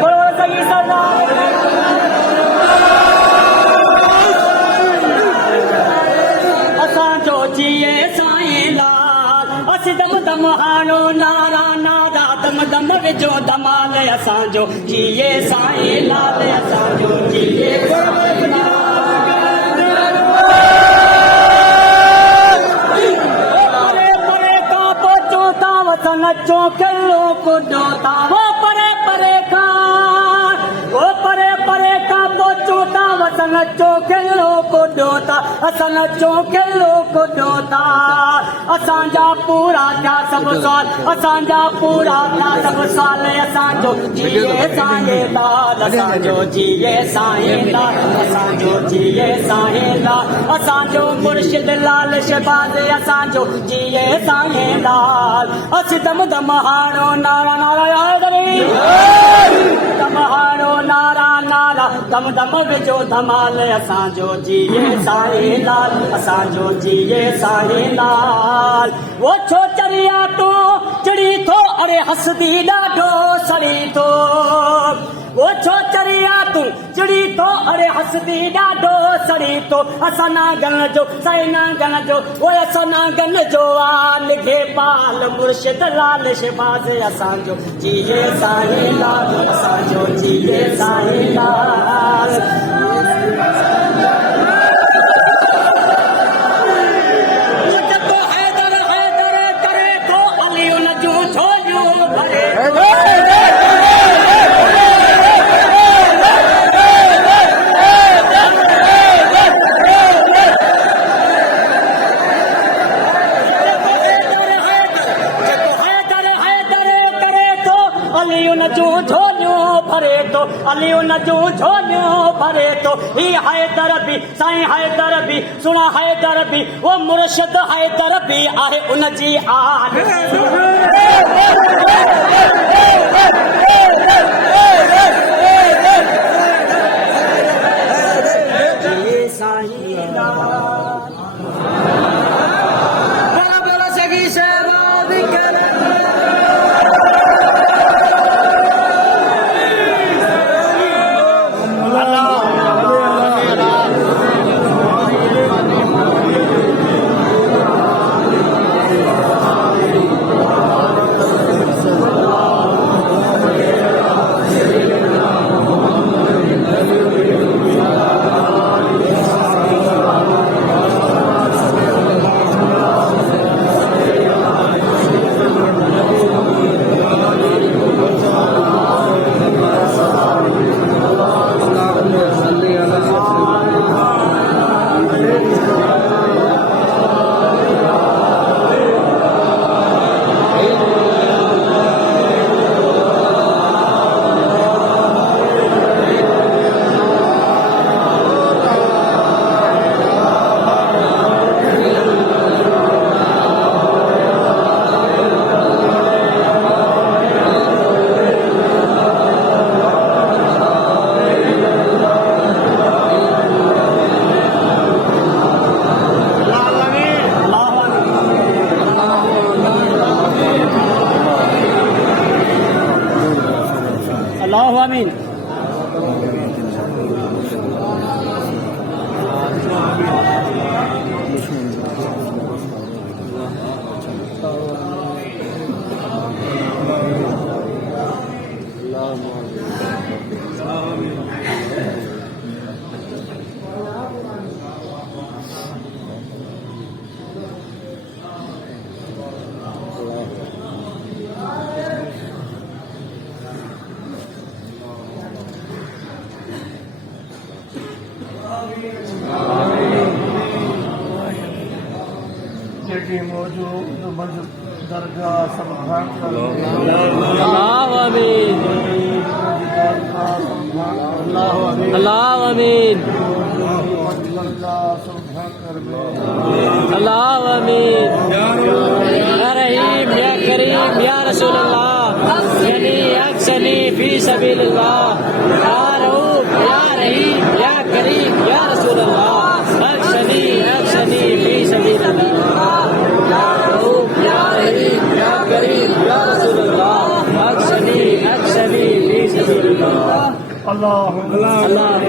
बोलो सही सरदार असांजो जिए साईं लाल अस दम दम हाणो नारा नारा दम दम विझो धमाल असांजो जिए साईं लाल असांजो जिए नचो कलो कुडो ता वो परे परे का पोचो ता वस नचो कलो कुडो ता असां नचो कलो कुडो ता असांजा पूरा थिया सभु साल असांजा पूरा थिया सभु साल असांजो जिए साईं लाल असांजो जिए साईं लाल असांजो जिए साईं लाल असांजो मुर्शिद लाल शहबाज़ असांजो जिए साईं लाल अस दम दम हाणो नारा नारा दम हाणो नारा नारा दम दम विझो धमाल असांजो जिए साईं लाल असांजो जिए साईं लाल वो छो चढ़िया तो चढ़ी थो अरे हसदी ॾाढो सड़ी थो वो छो चढ़िया तूं चढ़ी थो अरे हसदी ॾाढो सड़ी थो असां नागन जो साईं नागन जो वो असां नागन जो आ निघे पाल मुर्शिद लाल शहबाज़ असांजो जिए साईं लाल असांजो जिए साईं लाल अलियो न जो झोलियो भरे तो ही हैदर भी साईं हैदर भी सुना हैदर भी वो मुर्शिद हैदर भी आहे उन जी आन साईं बोला सगी शहबाज़ आमीन जेकी मौजूद मंज दरगाह सब भाग अल्लाह आमीन अल्लाह आमीन अल्लाह आमीन या रहीम या करीम या रसूल अल्लाह सनी अक्सनी फी सबीलिल्लाह या रऊफ या रहीम या करीम या रसूल अल्लाह अक्सनी फी सबीलिल्लाह या रऊफ या रहीम या करीम या रसूल अल्लाह अक्सनी फी सबीलिल्लाह अल्लाह अल्लाह